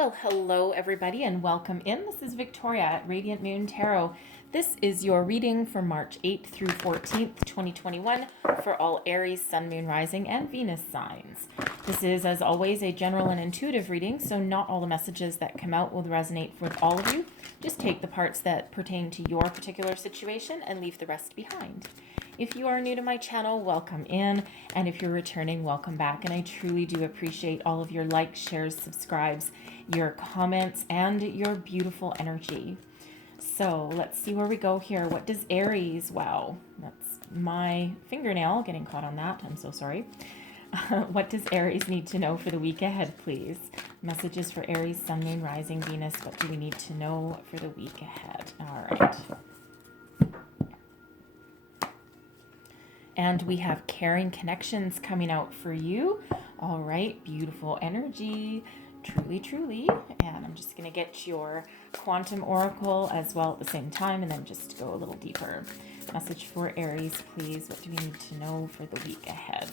Well, hello everybody and welcome in. This is Victoria at Radiant Moon Tarot. This is your reading for March 8th through 14th, 2021 for all Aries, Sun, Moon, Rising, and Venus signs. This is, as always, a general and intuitive reading, so not all the messages that come out will resonate with all of you. Just take the parts that pertain to your particular situation and leave the rest behind. If you are new to my channel, welcome in. And if you're returning, welcome back. And I truly do appreciate all of your likes, shares, subscribes, your comments, and your beautiful energy. So let's see where we go here. What does Aries, wow, that's my fingernail getting caught on that. I'm so sorry. What does Aries need to know for the week ahead, please? Messages for Aries, Sun, Moon, Rising, Venus. What do we need to know for the week ahead? All right. And we have caring connections coming out for you. All right, beautiful energy. Truly, truly. And I'm just going to get your quantum oracle as well at the same time and then just go a little deeper. Message for Aries, please. What do we need to know for the week ahead?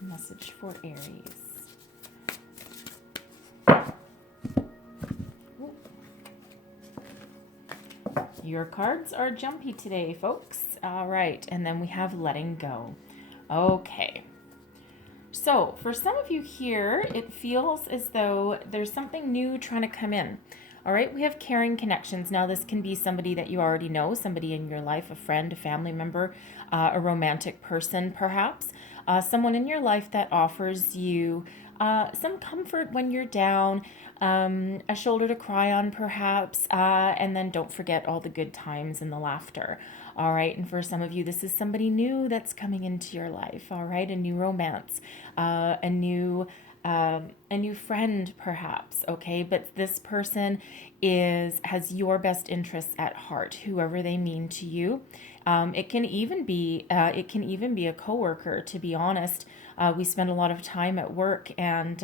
Message for Aries. Your cards are jumpy today, folks. All right, and then we have letting go. Okay. So for some of you here, it feels as though there's something new trying to come in. All right, we have caring connections. Now, this can be somebody that you already know, somebody in your life, a friend, a family member, a romantic person, perhaps. Someone in your life that offers you some comfort when you're down, a shoulder to cry on, perhaps, and then don't forget all the good times and the laughter. All right, and for some of you, this is somebody new that's coming into your life. All right, a new romance, a new friend, perhaps. Okay, but this person has your best interests at heart, whoever they mean to you. It can even be a coworker. To be honest, we spend a lot of time at work, and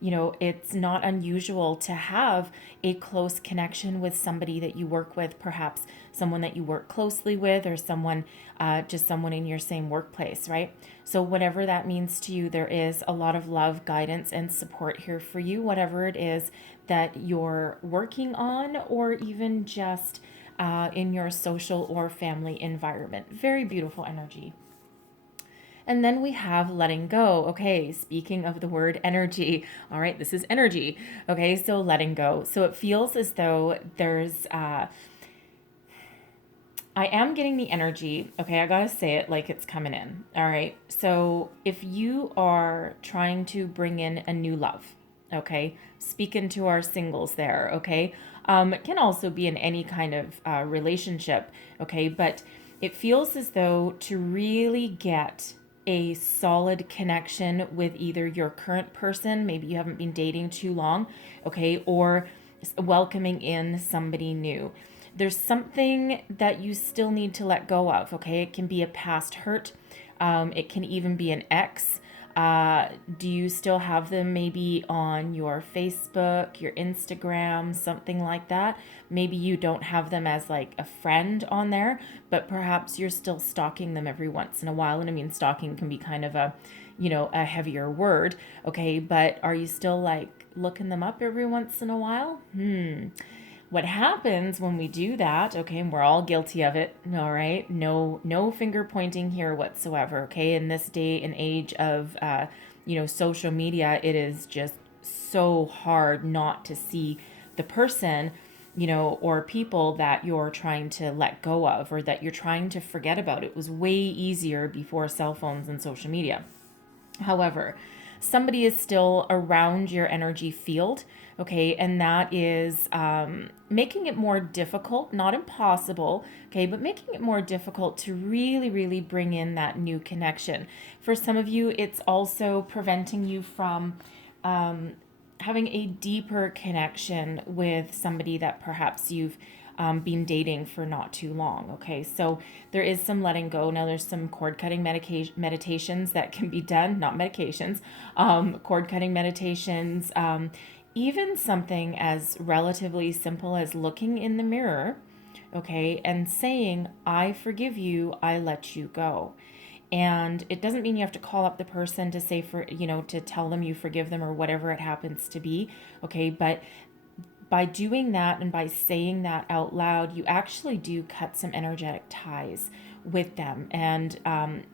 it's not unusual to have a close connection with somebody that you work with, perhaps someone that you work closely with, or just someone in your same workplace, right? So whatever that means to you, there is a lot of love, guidance, and support here for you, whatever it is that you're working on, or even just in your social or family environment. Very beautiful energy. And then we have letting go. Okay, speaking of the word energy. All right, this is energy. Okay, so letting go. So it feels as though there's, I am getting the energy. Okay, I gotta say it like it's coming in. All right, so if you are trying to bring in a new love, okay, speaking to our singles there, okay, it can also be in any kind of relationship, okay, but it feels as though to really get a solid connection with either your current person, maybe you haven't been dating too long, okay, or welcoming in somebody new. There's something that you still need to let go of, okay? It can be a past hurt. It can even be an ex. Do you still have them maybe on your Facebook, your Instagram, something like that? Maybe you don't have them as like a friend on there, but perhaps you're still stalking them every once in a while. And I mean, stalking can be kind of a heavier word, okay? But are you still like looking them up every once in a while? What happens when we do that, okay, and we're all guilty of it, all right? No finger pointing here whatsoever, okay? In this day and age of, social media, it is just so hard not to see the person, or people that you're trying to let go of or that you're trying to forget about. It was way easier before cell phones and social media. However, somebody is still around your energy field, okay, and that is making it more difficult, not impossible, okay, but making it more difficult to really, really bring in that new connection. For some of you, it's also preventing you from having a deeper connection with somebody that perhaps you've been dating for not too long. Okay, so there is some letting go. Now there's some cord cutting meditations that can be done, not medications, cord cutting meditations, even something as relatively simple as looking in the mirror, okay, and saying, I forgive you, I let you go. And it doesn't mean you have to call up the person to say to tell them you forgive them or whatever it happens to be. Okay. But by doing that and by saying that out loud, you actually do cut some energetic ties with them. And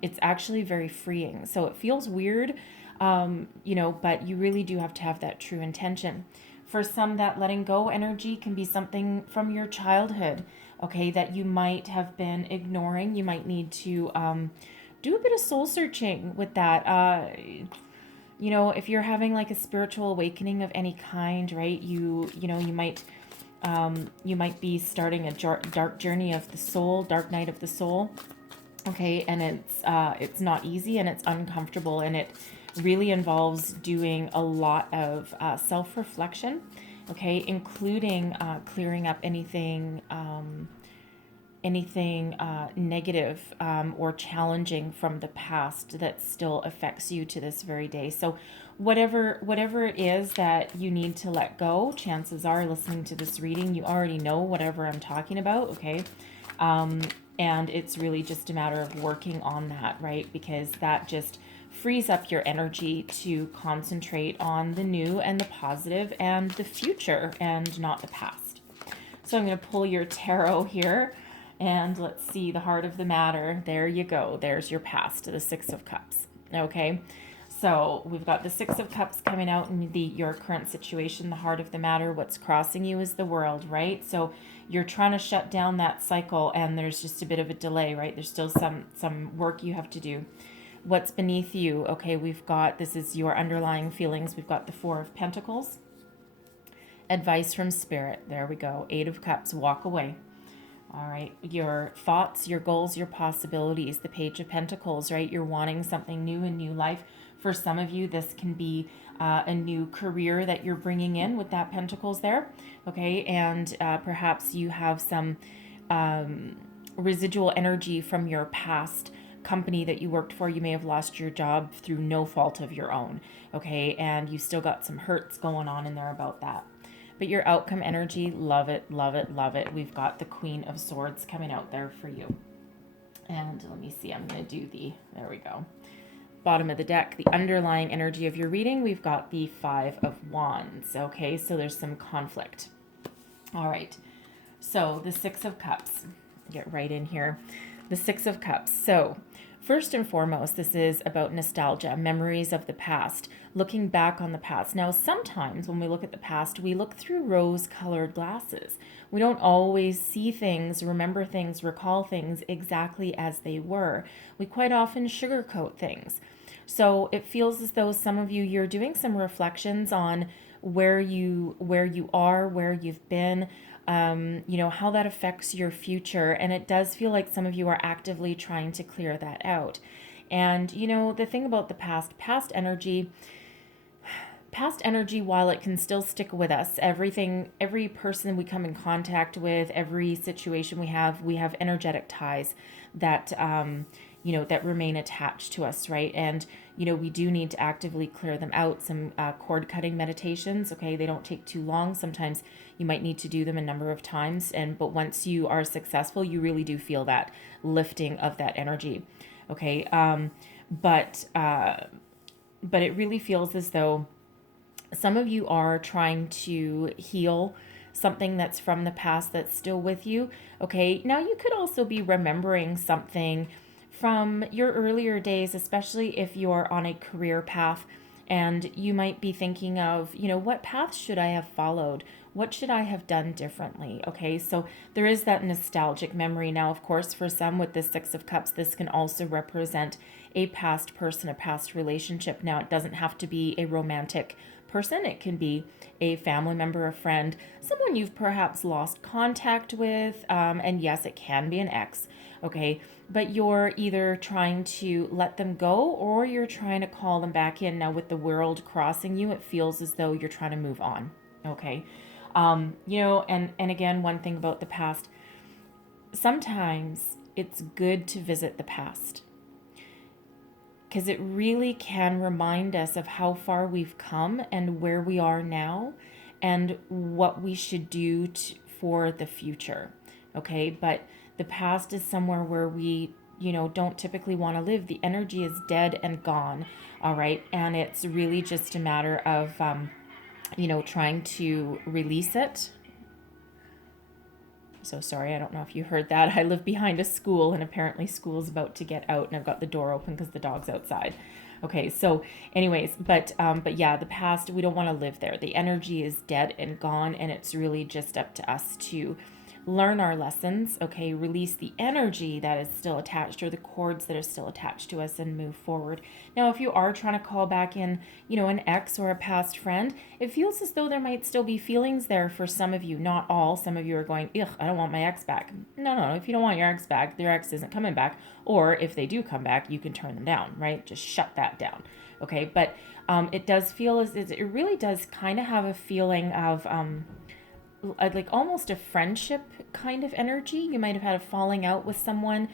it's actually very freeing. So it feels weird, but you really do have to have that true intention. For some, that letting go energy can be something from your childhood, okay, that you might have been ignoring. You might need to do a bit of soul searching with that. If you're having like a spiritual awakening of any kind, right? You might be starting a dark journey of the soul, dark night of the soul. Okay, and it's not easy and it's uncomfortable, and it really involves doing a lot of self-reflection, okay, including clearing up anything negative or challenging from the past that still affects you to this very day. So whatever it is that you need to let go, chances are, listening to this reading, you already know whatever I'm talking about, okay? And it's really just a matter of working on that, right? Because that just frees up your energy to concentrate on the new and the positive and the future and not the past. So I'm going to pull your tarot here, and let's see the heart of the matter. There you go. There's your past, the Six of Cups. Okay. So we've got the Six of Cups coming out in your current situation, the heart of the matter. What's crossing you is the world, right? So you're trying to shut down that cycle, and there's just a bit of a delay, right? There's still some work you have to do. What's beneath you? Okay, this is your underlying feelings. We've got the Four of Pentacles. Advice from Spirit. There we go. Eight of Cups. Walk away. All right. Your thoughts, your goals, your possibilities. The Page of Pentacles, right? You're wanting something new, a new life. For some of you, this can be a new career that you're bringing in with that Pentacles there. Okay. And perhaps you have some residual energy from your past company that you worked for. You may have lost your job through no fault of your own. Okay. And you still got some hurts going on in there about that. But your outcome energy, love it, love it, love it. We've got the Queen of Swords coming out there for you. And let me see, I'm going to do there we go. Bottom of the deck, the underlying energy of your reading, we've got the Five of Wands. Okay, so there's some conflict. All right, so the Six of Cups. Get right in here. The Six of Cups. So first and foremost, this is about nostalgia, memories of the past, looking back on the past. Now, sometimes when we look at the past, we look through rose-colored glasses. We don't always see things, remember things, recall things exactly as they were. We quite often sugarcoat things. So it feels as though some of you're doing some reflections on where you are, where you've been, how that affects your future. And it does feel like some of you are actively trying to clear that out. And, the thing about the past energy, while it can still stick with us, every person we come in contact with, every situation we have energetic ties that, that remain attached to us, right? And, we do need to actively clear them out. Some cord cutting meditations, okay? They don't take too long. Sometimes you might need to do them a number of times. But once you are successful, you really do feel that lifting of that energy, okay? But it really feels as though some of you are trying to heal something that's from the past that's still with you, okay? Now, you could also be remembering something from your earlier days, especially if you're on a career path, and you might be thinking of, what path should I have followed? What should I have done differently? Okay, so there is that nostalgic memory. Now, of course, for some with the Six of Cups, this can also represent a past person, a past relationship. Now, it doesn't have to be a romantic person. It can be a family member, a friend, someone you've perhaps lost contact with. And yes, it can be an ex. Okay, but you're either trying to let them go or you're trying to call them back in. Now, with the world crossing you, it feels as though you're trying to move on. Okay, and again, one thing about the past, sometimes it's good to visit the past, because it really can remind us of how far we've come and where we are now and what we should do for the future. Okay, but the past is somewhere where we don't typically want to live. The energy is dead and gone. All right. And it's really just a matter of, trying to release it. So sorry, I don't know if you heard that. I live behind a school, and apparently school's about to get out, and I've got the door open because the dog's outside. Okay, so anyways, but yeah, the past, we don't want to live there. The energy is dead and gone, and it's really just up to us to learn our lessons, okay, release the energy that is still attached, or the cords that are still attached to us, and move forward. Now, if you are trying to call back in, an ex or a past friend, it feels as though there might still be feelings there for some of you, not all. Some of you are going, ugh, I don't want my ex back. No, if you don't want your ex back, their ex isn't coming back. Or if they do come back, you can turn them down, right? Just shut that down. Okay, but it does feel as it really does kind of have a feeling of like almost a friendship kind of energy. You might have had a falling out with someone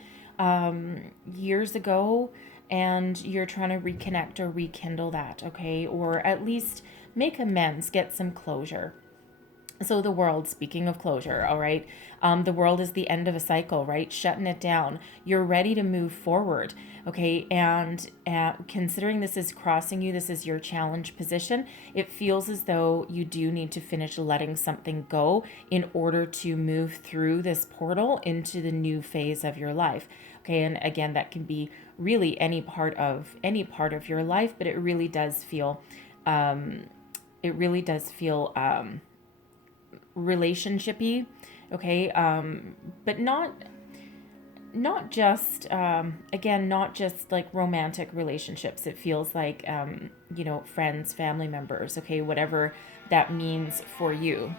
years ago, and you're trying to reconnect or rekindle that, okay? Or at least make amends, get some closure. So the world, speaking of closure, all right, the world is the end of a cycle, right? Shutting it down. You're ready to move forward, okay? And considering this is crossing you, this is your challenge position, it feels as though you do need to finish letting something go in order to move through this portal into the new phase of your life. Okay, and again, that can be really any part of your life, but it really does feel relationshipy, okay, but not just again, not just like romantic relationships. It feels like friends, family members, okay, whatever that means for you.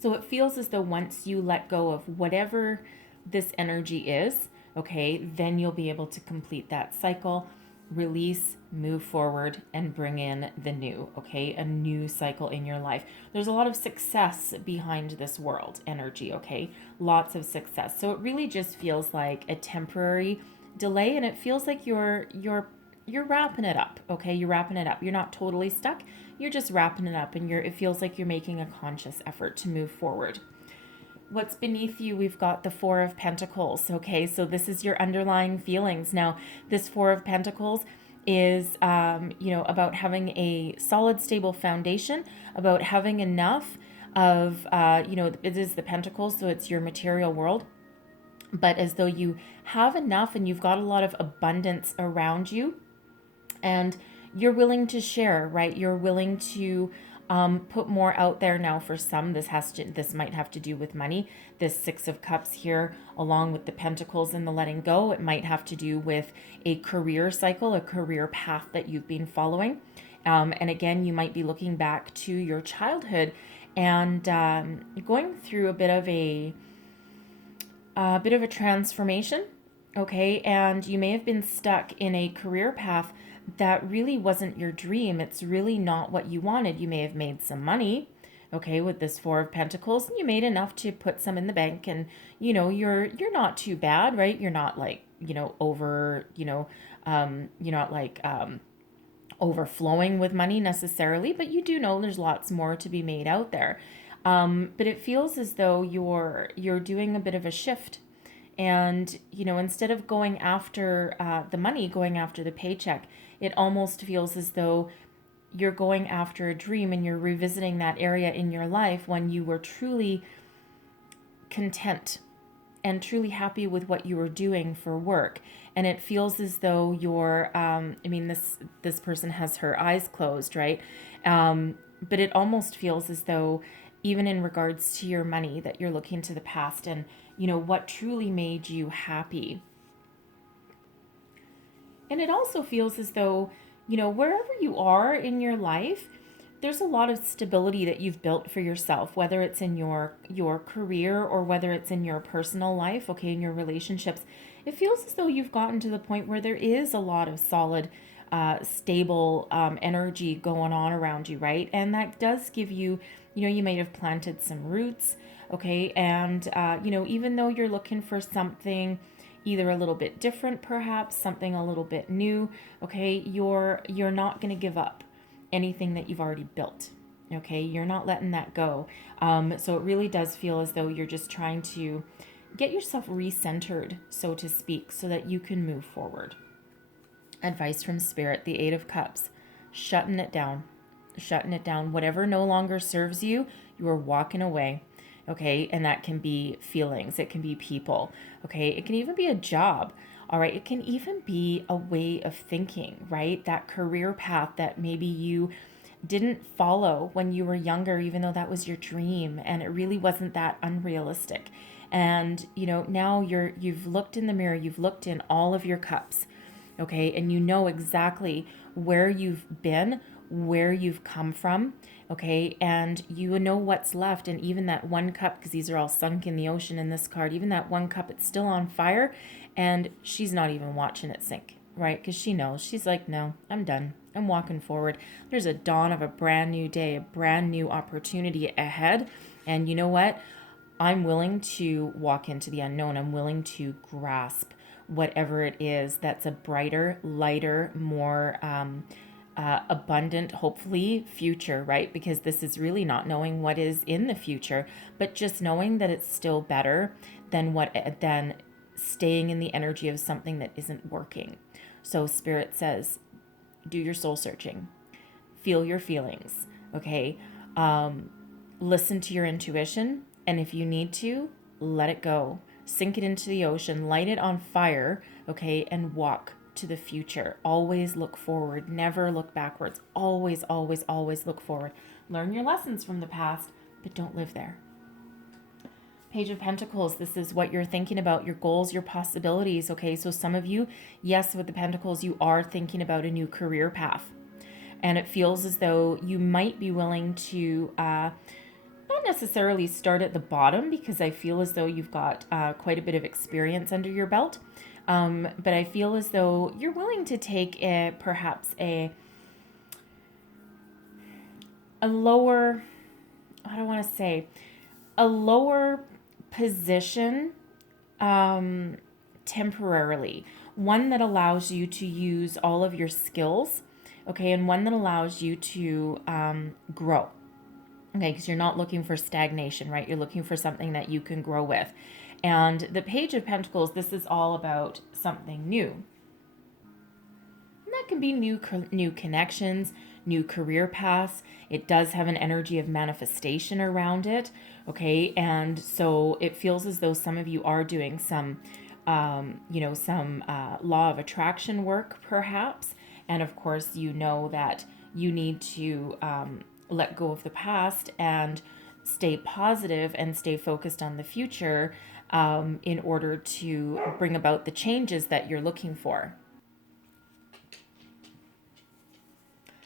So it feels as though once you let go of whatever this energy is, okay, then you'll be able to complete that cycle, release, move forward, and bring in the new, okay? A new cycle in your life. There's a lot of success behind this world energy, okay? Lots of success. So it really just feels like a temporary delay, and it feels like you're wrapping it up, okay? You're wrapping it up. You're not totally stuck. You're just wrapping it up, and it feels like you're making a conscious effort to move forward. What's beneath you, we've got the Four of Pentacles, okay? So this is your underlying feelings. Now, this Four of Pentacles is, about having a solid, stable foundation, about having enough of, it is the Pentacles, so it's your material world, but as though you have enough and you've got a lot of abundance around you, and you're willing to share, right? You're willing to put more out there. Now for some, this might have to do with money. This Six of Cups here, along with the Pentacles and the letting go, it might have to do with a career cycle, a career path that you've been following. And again, you might be looking back to your childhood and going through a bit of a transformation, okay? And you may have been stuck in a career path that really wasn't your dream. It's really not what you wanted. You may have made some money, okay, with this Four of Pentacles. You made enough to put some in the bank, and you're not too bad, right? You're not like over, you're not like overflowing with money necessarily, but you do know there's lots more to be made out there. But it feels as though you're doing a bit of a shift. And, instead of going after the money, going after the paycheck, it almost feels as though you're going after a dream, and you're revisiting that area in your life when you were truly content and truly happy with what you were doing for work. And it feels as though you're, this person has her eyes closed, right? But it almost feels as though, even in regards to your money, that you're looking to the past and, what truly made you happy. And it also feels as though, wherever you are in your life, there's a lot of stability that you've built for yourself, whether it's in your career or whether it's in your personal life, okay, in your relationships. It feels as though you've gotten to the point where there is a lot of solid, stable energy going on around you, right? And that does give you, you might have planted some roots, okay? And, even though you're looking for something either a little bit different, perhaps something a little bit new, okay, you're not going to give up anything that you've already built, okay? You're not letting that go. So it really does feel as though you're just trying to get yourself recentered, so to speak, so that you can move forward. Advice from Spirit, the Eight of Cups, shutting it down. Shutting it down. Whatever no longer serves you, you are walking away. Okay. And that can be feelings, it can be people. Okay. It can even be a job. All right. It can even be a way of thinking, right? That career path that maybe you didn't follow when you were younger, even though that was your dream and it really wasn't that unrealistic. And now you've looked in the mirror, you've looked in all of your cups, okay, and you know exactly where you've been, where you've come from, okay, and you know what's left. And even that one cup, because these are all sunk in the ocean in this card, even that one cup, it's still on fire, and she's not even watching it sink, right? Because she knows, she's like, no, I'm done. I'm walking forward. There's a dawn of a brand new day, a brand new opportunity ahead. And you know what? I'm willing to walk into the unknown. I'm willing to grasp whatever it is that's a brighter, lighter, more abundant, hopefully, future, right? Because this is really not knowing what is in the future, but just knowing that it's still better than staying in the energy of something that isn't working. So Spirit says, do your soul searching, feel your feelings, okay? Listen to your intuition, and if you need to, let it go. Sink it into the ocean, light it on fire, okay, and walk to the future. Always look forward, never look backwards. Always, always, always look forward. Learn your lessons from the past, but don't live there. Page of Pentacles, this is what you're thinking about, your goals, your possibilities, okay? So some of you, yes, with the Pentacles, you are thinking about a new career path. And it feels as though you might be willing to not necessarily start at the bottom, because I feel as though you've got quite a bit of experience under your belt. But I feel as though you're willing to take perhaps a lower, I don't want to say, a lower position temporarily. One that allows you to use all of your skills, okay, and one that allows you to grow. Okay, because you're not looking for stagnation, right? You're looking for something that you can grow with. And the Page of Pentacles, this is all about something new. And that can be new connections, new career paths. It does have an energy of manifestation around it, okay? And so it feels as though some of you are doing some, law of attraction work, perhaps. And of course, you know that you need to let go of the past and stay positive and stay focused on the future in order to bring about the changes that you're looking for.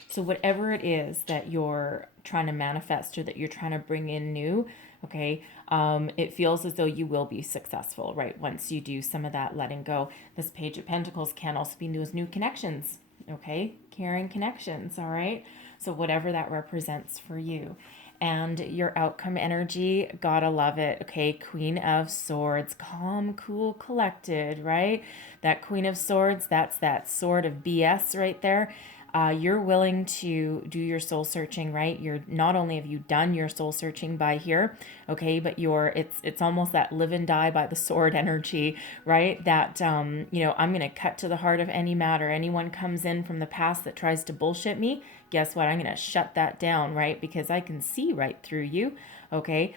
So whatever it is that you're trying to manifest or that you're trying to bring in new, okay, it feels as though you will be successful, right? Once you do some of that letting go. This Page of Pentacles can also be those new connections, okay? Caring connections, all right? So whatever that represents for you. And your outcome energy, gotta love it, okay? Queen of Swords, calm, cool, collected, right? That Queen of Swords, that's that sword of BS right there. You're willing to do your soul searching, right? You're not only have you done your soul searching by here, okay, but it's almost that live and die by the sword energy, right? That I'm gonna cut to the heart of any matter. Anyone comes in from the past that tries to bullshit me, guess what? I'm gonna shut that down, right? Because I can see right through you, okay?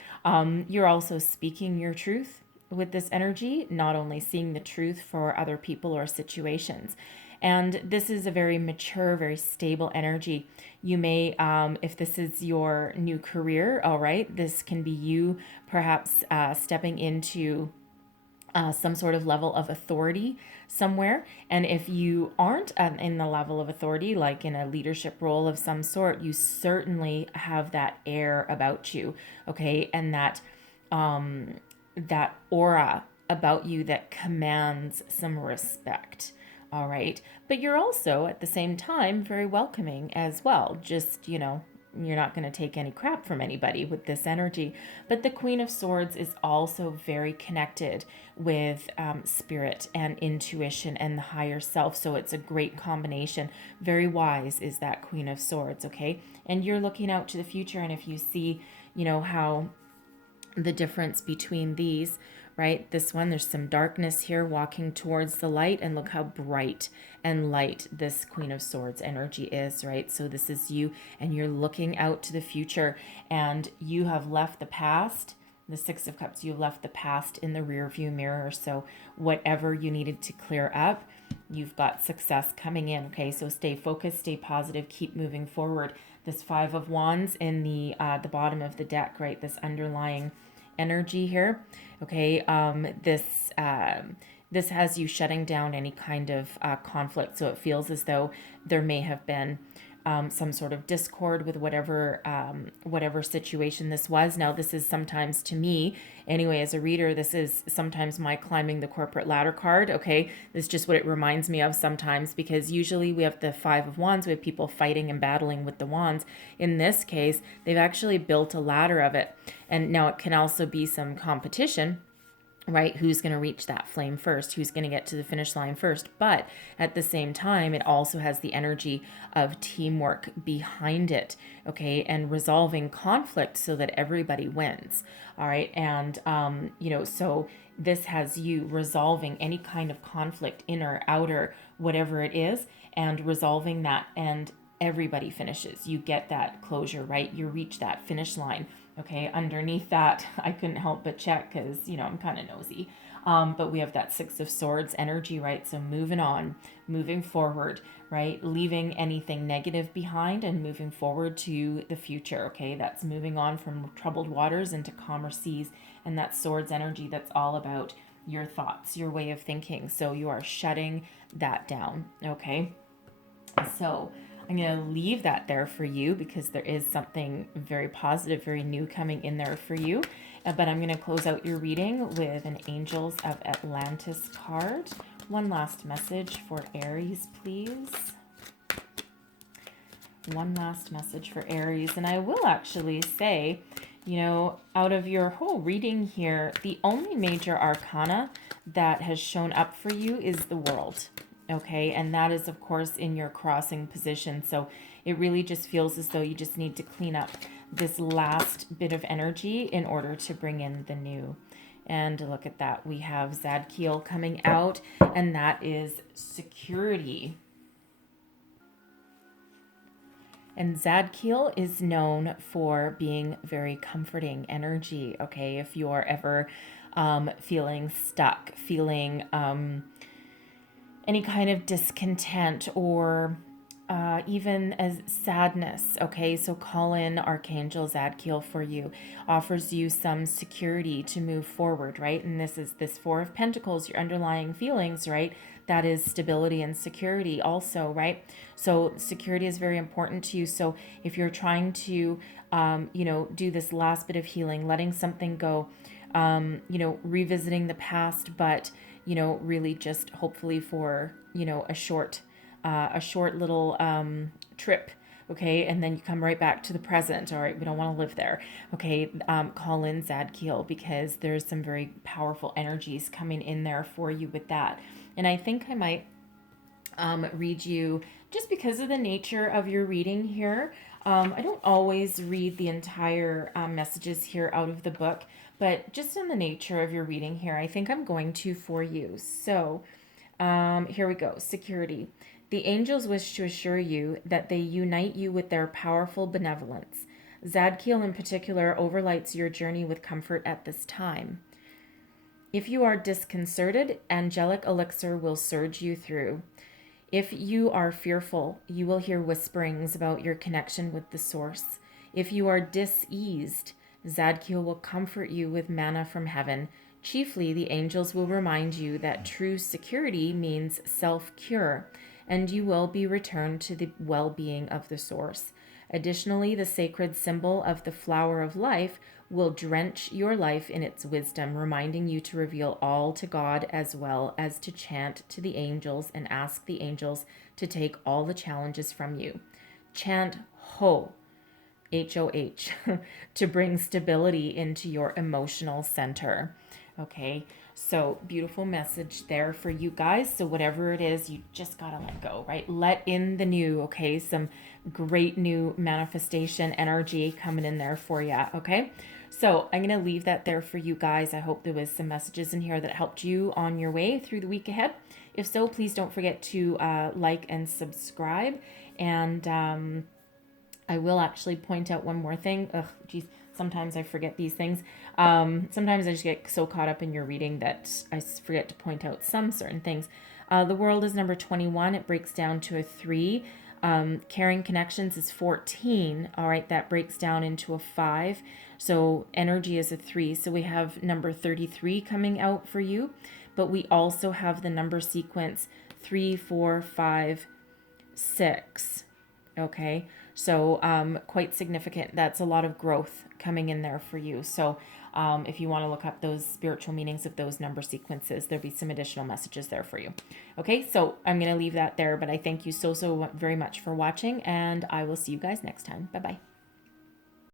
You're also speaking your truth with this energy, not only seeing the truth for other people or situations. And this is a very mature, very stable energy. You may, if this is your new career, all right, this can be you perhaps stepping into some sort of level of authority somewhere. And if you aren't in the level of authority, like in a leadership role of some sort, you certainly have that air about you, okay? And that aura about you that commands some respect. All right. But you're also at the same time very welcoming as well. Just, you're not going to take any crap from anybody with this energy. But the Queen of Swords is also very connected with spirit and intuition and the higher self. So it's a great combination. Very wise is that Queen of Swords, okay? And you're looking out to the future. And if you see, how the difference between these, right? This one, there's some darkness here walking towards the light, and look how bright and light this Queen of Swords energy is, right? So this is you, and you're looking out to the future, and you have left the past. The Six of Cups, you left the past in the rear view mirror. So whatever you needed to clear up, you've got success coming in. Okay, so stay focused, stay positive, keep moving forward. This Five of Wands in the bottom of the deck, right? This underlying energy here. Okay, this has you shutting down any kind of conflict. So it feels as though there may have been some sort of discord with whatever situation this was. Now, this is sometimes, to me anyway, as a reader, this is sometimes my climbing the corporate ladder card. Okay, this is just what it reminds me of sometimes, because usually we have the Five of Wands, we have people fighting and battling with the wands. In this case, they've actually built a ladder of it, and now it can also be some competition, right? Who's going to reach that flame first? Who's going to get to the finish line first? But at the same time, it also has the energy of teamwork behind it, okay? And resolving conflict so that everybody wins, all right? And, so this has you resolving any kind of conflict, inner, outer, whatever it is, and resolving that, and everybody finishes. You get that closure, right? You reach that finish line. Okay, underneath that, I couldn't help but check because, I'm kind of nosy. But we have that Six of Swords energy, right? So moving on, moving forward, right? Leaving anything negative behind and moving forward to the future, okay? That's moving on from troubled waters into calmer seas. And that Swords energy, that's all about your thoughts, your way of thinking. So you are shutting that down, okay? So I'm going to leave that there for you because there is something very positive, very new coming in there for you. But I'm going to close out your reading with an Angels of Atlantis card. One last message for Aries, please. One last message for Aries. And I will actually say, out of your whole reading here, the only major arcana that has shown up for you is the World. Okay, and that is, of course, in your crossing position. So it really just feels as though you just need to clean up this last bit of energy in order to bring in the new. And look at that. We have Zadkiel coming out, and that is security. And Zadkiel is known for being very comforting energy. Okay, if you're ever feeling stuck, feeling any kind of discontent or even as sadness, okay? So call in Archangel Zadkiel for you. Offers you some security to move forward, right? And this is this Four of Pentacles, your underlying feelings, right? That is stability and security also, right? So security is very important to you. So if you're trying to, do this last bit of healing, letting something go, revisiting the past, but really just hopefully for, a short little trip, okay? And then you come right back to the present, all right? We don't want to live there, okay? Call in Zadkiel because there's some very powerful energies coming in there for you with that. And I think I might read you, just because of the nature of your reading here. I don't always read the entire messages here out of the book, but just in the nature of your reading here, I think I'm going to for you. So here we go. Security. The angels wish to assure you that they unite you with their powerful benevolence. Zadkiel in particular overlights your journey with comfort at this time. If you are disconcerted, angelic elixir will surge you through. If you are fearful, you will hear whisperings about your connection with the source. If you are diseased, Zadkiel will comfort you with manna from heaven. Chiefly, the angels will remind you that true security means self-cure, and you will be returned to the well-being of the source. Additionally, the sacred symbol of the flower of life will drench your life in its wisdom, reminding you to reveal all to God as well as to chant to the angels and ask the angels to take all the challenges from you. Chant Ho, H-O-H, to bring stability into your emotional center. Okay, so beautiful message there for you guys. So whatever it is, you just gotta let go, right? Let in the new, okay? Some great new manifestation energy coming in there for you. Okay. So I'm going to leave that there for you guys. I hope there was some messages in here that helped you on your way through the week ahead. If so, please don't forget to like and subscribe. And I will actually point out one more thing. Ugh, geez, sometimes I forget these things. Sometimes I just get so caught up in your reading that I forget to point out some certain things. The world is number 21. It breaks down to a 3. Caring connections is 14. All right, that breaks down into a 5. So energy is a 3. So we have number 33 coming out for you. But we also have the number sequence 3, 4, 5, 6. Okay, so quite significant. That's a lot of growth coming in there for you. So if you want to look up those spiritual meanings of those number sequences, there'll be some additional messages there for you. Okay, so I'm going to leave that there, but I thank you so very much for watching, and I will see you guys next time. Bye-bye.